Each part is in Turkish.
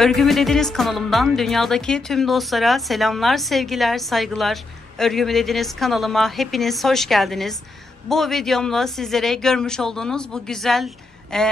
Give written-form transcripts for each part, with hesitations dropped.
Örgümü Dediniz kanalımdan dünyadaki tüm dostlara selamlar, sevgiler, saygılar. Örgümü Dediniz kanalıma hepiniz hoş geldiniz. Bu videomla sizlere görmüş olduğunuz bu güzel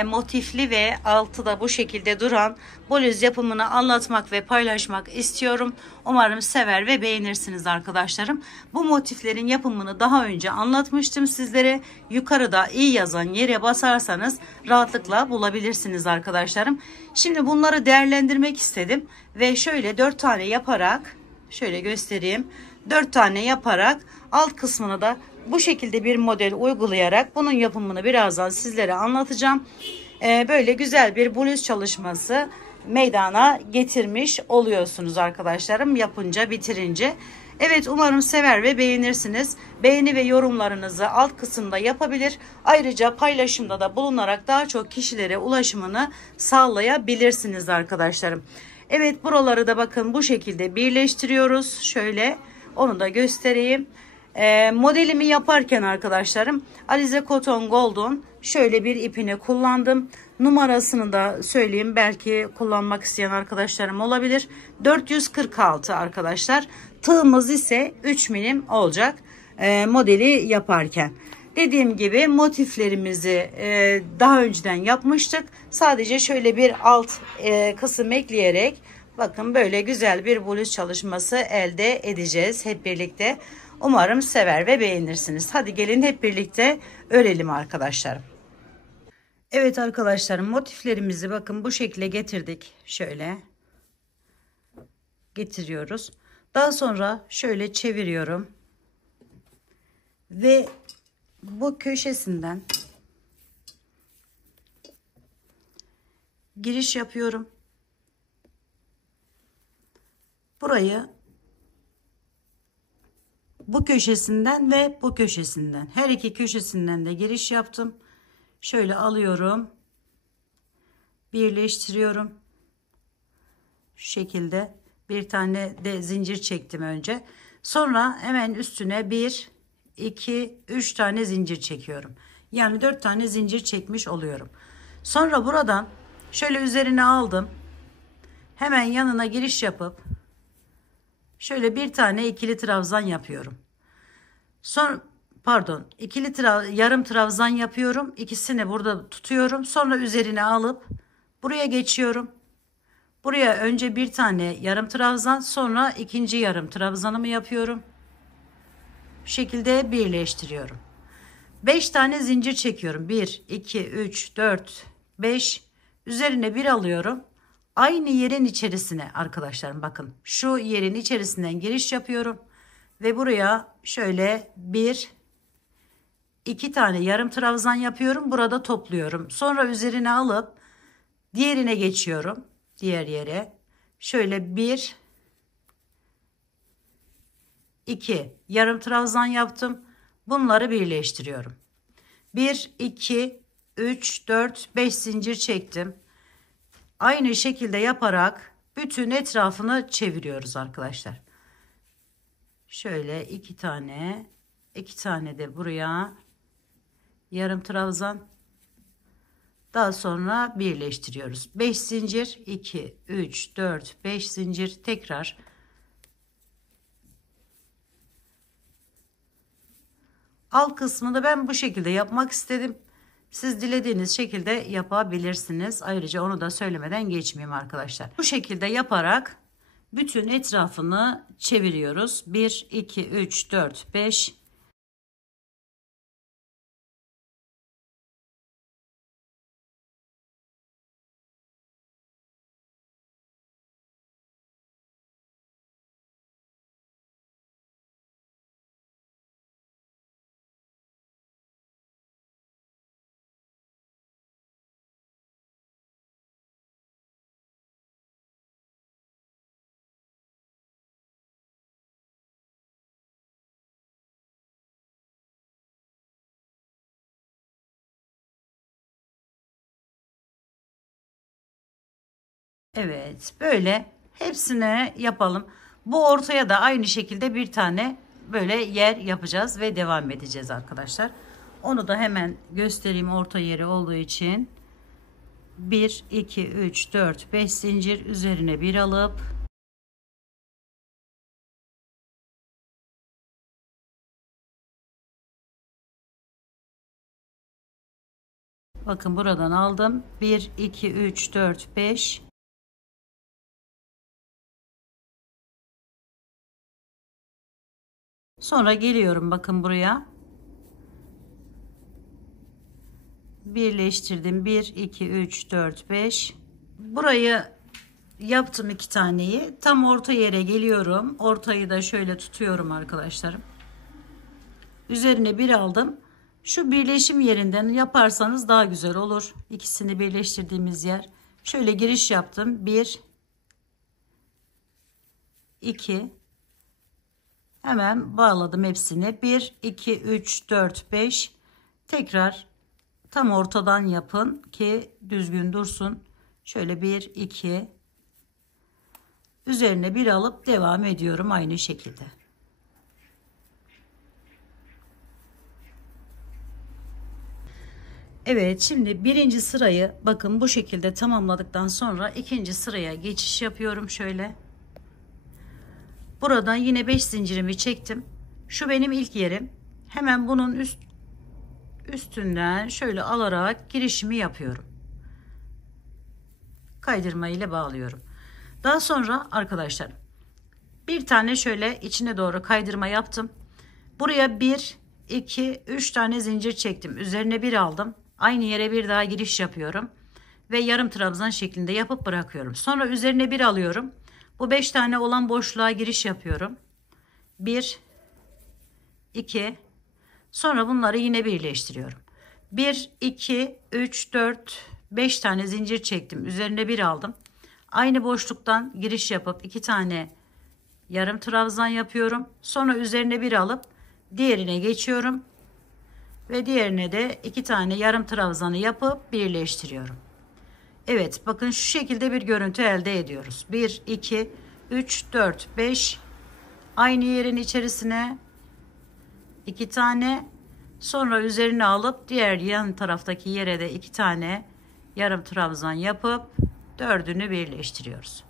motifli ve altı da bu şekilde duran bluz yapımını anlatmak ve paylaşmak istiyorum. Umarım sever ve beğenirsiniz arkadaşlarım. Bu motiflerin yapımını daha önce anlatmıştım sizlere. Yukarıda i yazan yere basarsanız rahatlıkla bulabilirsiniz arkadaşlarım. Şimdi bunları değerlendirmek istedim ve şöyle 4 tane yaparak şöyle göstereyim. 4 tane yaparak alt kısmına da bu şekilde bir model uygulayarak bunun yapımını birazdan sizlere anlatacağım. Böyle güzel bir bluz çalışması meydana getirmiş oluyorsunuz arkadaşlarım, yapınca, bitirince. Evet, umarım sever ve beğenirsiniz. Beğeni ve yorumlarınızı alt kısımda yapabilir. Ayrıca paylaşımda da bulunarak daha çok kişilere ulaşımını sağlayabilirsiniz arkadaşlarım. Evet, buraları da bakın bu şekilde birleştiriyoruz. Şöyle onu da göstereyim. Modelimi yaparken arkadaşlarım Alize Cotton Gold'un şöyle bir ipini kullandım. Numarasını da söyleyeyim, belki kullanmak isteyen arkadaşlarım olabilir. 446 arkadaşlar. Tığımız ise 3 milim olacak modeli yaparken. Dediğim gibi motiflerimizi daha önceden yapmıştık. Sadece şöyle bir alt kısım ekleyerek bakın böyle güzel bir bluz çalışması elde edeceğiz hep birlikte. Umarım sever ve beğenirsiniz. Hadi gelin hep birlikte örelim arkadaşlarım. Evet arkadaşlarım, motiflerimizi bakın bu şekilde getirdik. Şöyle getiriyoruz. Daha sonra şöyle çeviriyorum. Ve bu köşesinden giriş yapıyorum. Burayı bu köşesinden ve bu köşesinden, her iki köşesinden de giriş yaptım. Şöyle alıyorum, birleştiriyorum. Şu şekilde bir tane de zincir çektim önce. Sonra hemen üstüne 1 2 3 tane zincir çekiyorum. Yani 4 tane zincir çekmiş oluyorum. Sonra buradan şöyle üzerine aldım. Hemen yanına giriş yapıp şöyle bir tane ikili trabzan yapıyorum. Yarım trabzan yapıyorum. İkisini burada tutuyorum. Sonra üzerine alıp buraya geçiyorum. Buraya önce bir tane yarım trabzan, sonra ikinci yarım trabzanımı yapıyorum. Bu şekilde birleştiriyorum. 5 tane zincir çekiyorum. 1 2 3 4 5, üzerine bir alıyorum. Aynı yerin içerisine arkadaşlarım, bakın şu yerin içerisinden giriş yapıyorum ve buraya şöyle 2 tane yarım trabzan yapıyorum. Burada topluyorum. Sonra üzerine alıp diğerine geçiyorum. Diğer yere şöyle 2 yarım trabzan yaptım. Bunları birleştiriyorum. 1 2 3 4 5 zincir çektim. Aynı şekilde yaparak bütün etrafını çeviriyoruz arkadaşlar. Şöyle 2 tane de buraya yarım trabzan, daha sonra birleştiriyoruz. 5 zincir, 2 3 4 5 zincir, tekrar alt kısmını ben bu şekilde yapmak istedim. Siz dilediğiniz şekilde yapabilirsiniz. Ayrıca onu da söylemeden geçmeyeyim arkadaşlar. Bu şekilde yaparak bütün etrafını çeviriyoruz. 1 2 3 4 5. Evet, böyle hepsine yapalım. Bu ortaya da aynı şekilde bir tane böyle yer yapacağız ve devam edeceğiz arkadaşlar. Onu da hemen göstereyim, orta yeri olduğu için. 1 2 3 4 5 zincir, üzerine bir alıp bakın buradan aldım. 1 2 3 4 5, sonra geliyorum bakın buraya, birleştirdim. 1 2 3 4 5, burayı yaptım, iki taneyi. Tam orta yere geliyorum, ortayı da şöyle tutuyorum arkadaşlarım. Üzerine bir aldım. Şu birleşim yerinden yaparsanız daha güzel olur. İkisini birleştirdiğimiz yer. Şöyle giriş yaptım. 1 2, hemen bağladım hepsini. 1 2 3 4 5, tekrar tam ortadan yapın ki düzgün dursun. Şöyle 1 2, üzerine bir alıp devam ediyorum aynı şekilde. Evet, şimdi birinci sırayı bakın bu şekilde tamamladıktan sonra ikinci sıraya geçiş yapıyorum. Şöyle buradan yine 5 zincirimi çektim. Şu benim ilk yerim. Hemen bunun üstünden şöyle alarak girişimi yapıyorum. Kaydırma ile bağlıyorum. Daha sonra arkadaşlar bir tane şöyle içine doğru kaydırma yaptım. Buraya 1 2 3 tane zincir çektim. Üzerine bir aldım. Aynı yere bir daha giriş yapıyorum ve yarım trabzan şeklinde yapıp bırakıyorum. Sonra üzerine bir alıyorum. Bu 5 tane olan boşluğa giriş yapıyorum. 1 2, sonra bunları yine birleştiriyorum. 1 2 3 4 5 tane zincir çektim. Üzerine bir aldım. Aynı boşluktan giriş yapıp 2 tane yarım trabzan yapıyorum. Sonra üzerine bir alıp diğerine geçiyorum. Ve diğerine de 2 tane yarım trabzanı yapıp birleştiriyorum. Evet, bakın şu şekilde bir görüntü elde ediyoruz. 1 2 3 4 5, aynı yerin içerisine 2 tane, sonra üzerine alıp diğer yan taraftaki yere de 2 tane yarım trabzan yapıp dördünü birleştiriyoruz.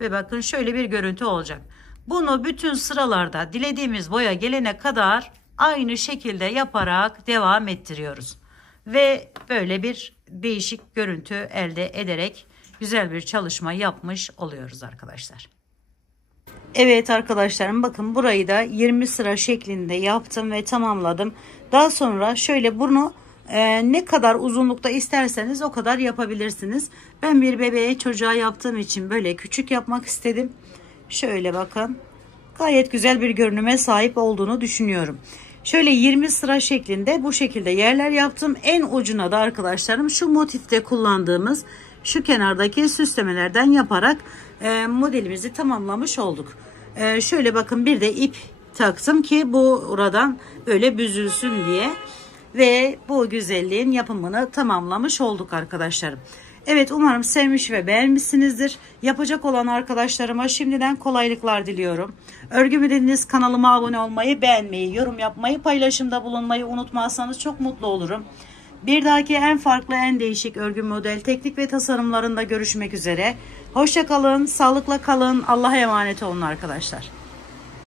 Ve bakın şöyle bir görüntü olacak. Bunu bütün sıralarda dilediğimiz boya gelene kadar aynı şekilde yaparak devam ettiriyoruz. Ve böyle bir değişik görüntü elde ederek güzel bir çalışma yapmış oluyoruz arkadaşlar. Evet arkadaşlarım, bakın burayı da 20 sıra şeklinde yaptım ve tamamladım. Daha sonra şöyle bunu ne kadar uzunlukta isterseniz o kadar yapabilirsiniz. Ben bir bebeğe, çocuğa yaptığım için böyle küçük yapmak istedim. Şöyle bakın, gayet güzel bir görünüme sahip olduğunu düşünüyorum. Şöyle 20 sıra şeklinde bu şekilde yerler yaptım. En ucuna da arkadaşlarım şu motifte kullandığımız şu kenardaki süslemelerden yaparak modelimizi tamamlamış olduk. Şöyle bakın, bir de ip taktım ki bu buradan böyle büzülsün diye ve bu güzelliğin yapımını tamamlamış olduk arkadaşlarım. Evet, umarım sevmiş ve beğenmişsinizdir. Yapacak olan arkadaşlarıma şimdiden kolaylıklar diliyorum. Örgümü dediniz kanalıma abone olmayı, beğenmeyi, yorum yapmayı, paylaşımda bulunmayı unutmazsanız çok mutlu olurum. Bir dahaki en farklı, en değişik örgü model, teknik ve tasarımlarında görüşmek üzere. Hoşça kalın, sağlıkla kalın, Allah'a emanet olun arkadaşlar.